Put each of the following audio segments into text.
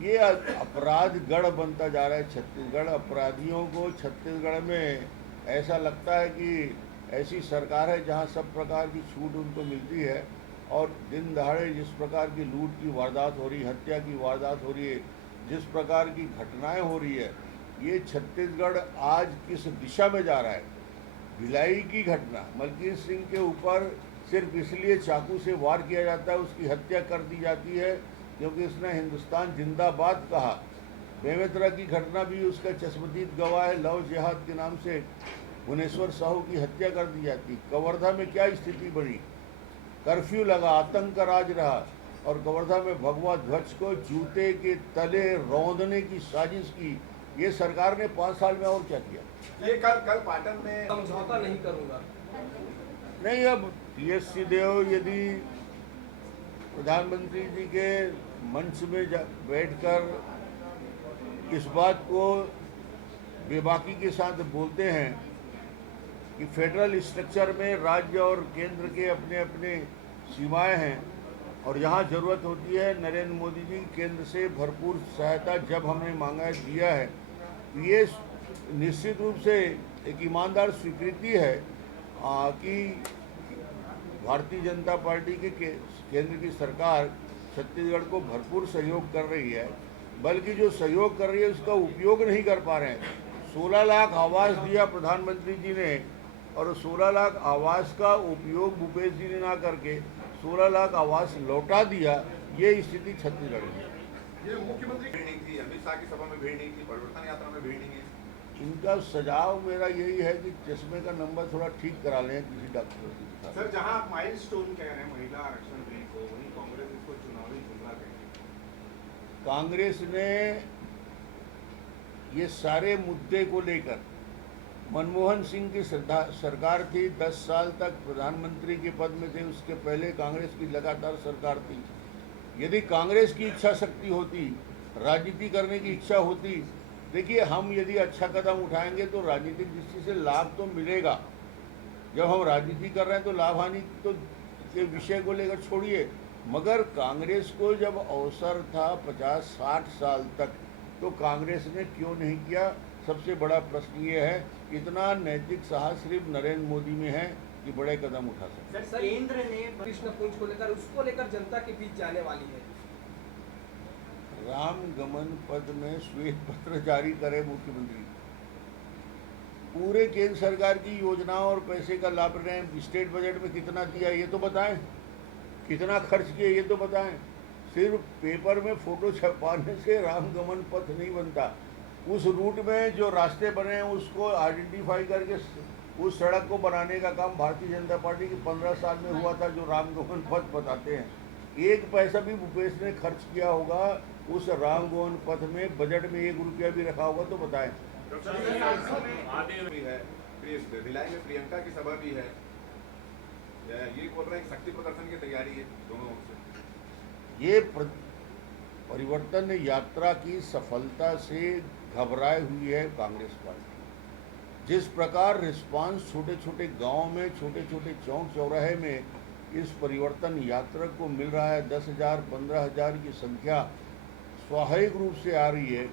ये अपराध गढ़ बनता जा रहा है छत्तीसगढ़। अपराधियों को छत्तीसगढ़ में ऐसा लगता है कि ऐसी सरकार है जहां सब प्रकार की छूट उनको मिलती है, और दिन दहाड़े जिस प्रकार की लूट की वारदात हो रही, हत्या की वारदात हो रही है, जिस प्रकार की घटनाएं हो रही है, ये छत्तीसगढ़ आज किस दिशा में जा रहा है। भिलाई की घटना, मलकीत सिंह के ऊपर सिर्फ इसलिए चाकू से वार किया जाता है, उसकी हत्या कर दी जाती है क्योंकि उसने हिंदुस्तान जिंदाबाद कहा। बेमेतरा की घटना भी उसका चश्मदीद गवाह है, लव जिहाद के नाम से भुवनेश्वर साहू की हत्या कर दी जाती। कवर्धा में क्या स्थिति बनी, कर्फ्यू लगा, आतंक का राज रहा, और कवर्धा में भगवा ध्वज को जूते के तले रौंदने की साजिश की। ये सरकार ने 5 साल में और क्या किया। ये कल कल पाटन में समझौता नहीं करूंगा। नहीं, अब टीएस देव यदि प्रधानमंत्री जी के मंच में बैठकर इस बात को बेबाकी के साथ बोलते हैं कि फेडरल स्ट्रक्चर में राज्य और केंद्र के अपने अपने सीमाएं हैं, और यहाँ ज़रूरत होती है नरेंद्र मोदी जी केंद्र से भरपूर सहायता जब हमने मांगा है, दिया है, तो ये निश्चित रूप से एक ईमानदार स्वीकृति है कि भारतीय जनता पार्टी के केंद्र की सरकार छत्तीसगढ़ को भरपूर सहयोग कर रही है, बल्कि जो सहयोग कर रही है उसका उपयोग नहीं कर पा रहे हैं। 16 लाख आवास दिया प्रधानमंत्री जी ने, और 16 लाख आवास का उपयोग भूपेश जी ने ना करके 16 लाख आवास लौटा दिया। ये स्थिति छत्तीसगढ़ की है। ये मुख्यमंत्री भीड़ नहीं थी, अमित शाह की सभा में भीड़ नहीं थी, परिवर्तन यात्रा में भीड़ नहीं है। इनका सुझाव मेरा यही है कि चश्मे का नंबर थोड़ा ठीक करा लें किसी डॉक्टर से। सर, जहां आप माइलस्टोन कह रहे हैं महिला आरक्षण बिल को, वहीं कांग्रेस इसको चुनावी जुमला कहेगी। कांग्रेस ने ये सारे मुद्दे को लेकर, मनमोहन सिंह की सरकार थी, 10 साल तक प्रधानमंत्री के पद में थे, उसके पहले कांग्रेस की लगातार सरकार थी। यदि कांग्रेस की इच्छा शक्ति होती, राजनीति करने की इच्छा होती, देखिए हम यदि अच्छा कदम उठाएंगे तो राजनीतिक दृष्टि से लाभ तो मिलेगा। जब हम राजनीति कर रहे हैं तो लाभ हानि तो के विषय को लेकर छोड़िए, मगर कांग्रेस को जब अवसर था 50-60 साल तक, तो कांग्रेस ने क्यों नहीं किया। सबसे बड़ा प्रश्न ये है, इतना नैतिक साहस सिर्फ नरेंद्र मोदी में है कि बड़े कदम उठा सकते। सर, केंद्र ने कृष्णपुंज को लेकर, उसको लेकर जनता के बीच जाने वाली है। राम गमन पद में श्वेत पत्र जारी करे मुख्यमंत्री, पूरे केंद्र सरकार की योजनाओं और पैसे का लाभ रहे हैं। स्टेट बजट में कितना दिया ये तो बताएं, कितना खर्च किया ये तो बताएं। सिर्फ पेपर में फोटो छपवाने से राम गमन पथ नहीं बनता। उस रूट में जो रास्ते बने हैं उसको आइडेंटिफाई करके उस सड़क को बनाने का काम भारतीय जनता पार्टी के 15 साल में हुआ था, जो राम गमन पथ बताते हैं। एक पैसा भी भूपेश ने खर्च किया होगा उस राम गमन पथ में, बजट में 1 रुपया भी रखा होगा तो बताएं। भिलाई में प्रियंका की सभा भी है, ये बोल रहे हैं शक्ति प्रदर्शन की तैयारी है दोनों ओर से। ये परिवर्तन यात्रा की सफलता से घबराए हुई है कांग्रेस पार्टी। जिस प्रकार रिस्पांस छोटे छोटे गांव में, छोटे छोटे चौक चौराहे में इस परिवर्तन यात्रा को मिल रहा है, 10,000 15,000 की संख्या स्वाभाविक रूप से आ रही है,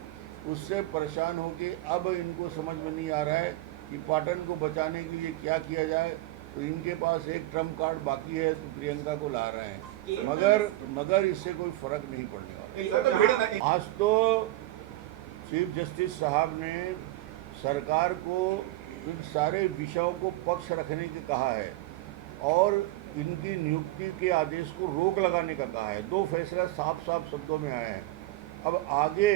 उससे परेशान होके अब इनको समझ में नहीं आ रहा है कि पाटन को बचाने के लिए क्या किया जाए। तो इनके पास एक ट्रम्प कार्ड बाकी है, तो प्रियंका को ला रहे हैं, मगर इससे कोई फर्क नहीं पड़ने वाला। आज तो चीफ जस्टिस साहब ने सरकार को इन सारे विषयों को पक्ष रखने के कहा है, और इनकी नियुक्ति के आदेश को रोक लगाने का कहा है। 2 फैसला साफ साफ शब्दों में आए हैं। अब आगे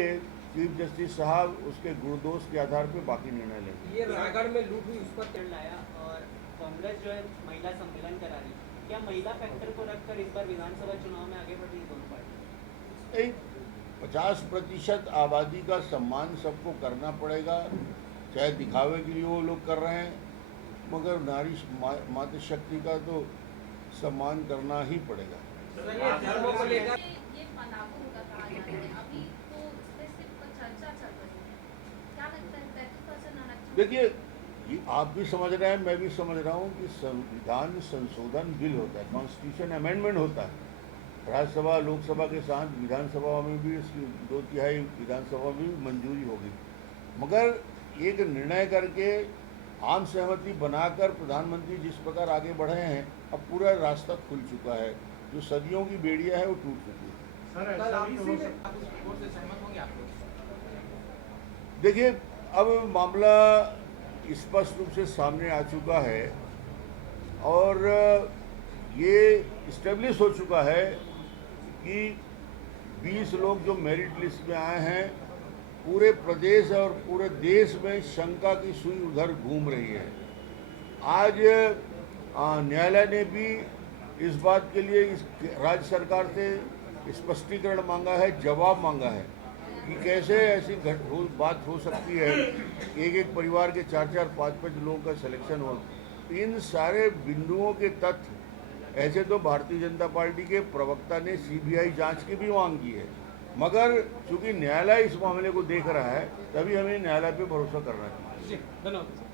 चीफ जस्टिस साहब उसके गुणदोष के आधार पर बाकी निर्णय लेंगे। ये रायगढ़ में लूट हुई, उस पर लाया, और कांग्रेस जो है महिला सम्मेलन करा रही, क्या महिला फैक्टर को रखकर इस बार विधानसभा चुनाव में आगे बढ़ रही दोनों पार्टी? 50% आबादी का सम्मान सबको करना पड़ेगा, चाहे दिखावे के लिए वो लोग कर रहे हैं, मगर नारी मातृशक्ति का तो सम्मान करना ही पड़ेगा। धर्मों को लेकर ये लागू होगा कहा जा रहा है, अभी तो इस पे सिर्फ चर्चा चल रही है, क्या लगता है 35% आरक्षण? देखिए, ये आप भी समझ रहे हैं, मैं भी समझ रहा हूँ कि संविधान संशोधन बिल होता है, कॉन्स्टिट्यूशन अमेंडमेंट होता है, राज्यसभा लोकसभा के साथ विधानसभा में भी इसकी 2/3 विधानसभा में भी मंजूरी होगी, मगर एक निर्णय करके आम सहमति बनाकर प्रधानमंत्री जिस प्रकार आगे बढ़े हैं, अब पूरा रास्ता खुल चुका है। जो सदियों की बेड़ियां है वो टूट चुकी है। सर कल ऐसा भी आपसी हो में सकता आप उस रिपोर्ट से सहमत होंगे आप लोग? देखिए, अब मामला स्पष्ट रूप से सामने आ चुका है और ये इस्टेब्लिश हो चुका है कि 20 लोग जो मेरिट लिस्ट में आए हैं, पूरे प्रदेश और पूरे देश में शंका की सुई उधर घूम रही है। आज न्यायालय ने भी इस बात के लिए इस राज्य सरकार से स्पष्टीकरण मांगा है, जवाब मांगा है कि कैसे ऐसी बात हो सकती है, एक परिवार के 4-4, 5-5 लोगों का सिलेक्शन हो। इन सारे बिंदुओं के तथ्य ऐसे तो भारतीय जनता पार्टी के प्रवक्ता ने सीबीआई जांच की भी मांग की है, मगर चूंकि न्यायालय इस मामले को देख रहा है, तभी हमें न्यायालय पे भरोसा करना चाहिए। जी, धन्यवाद।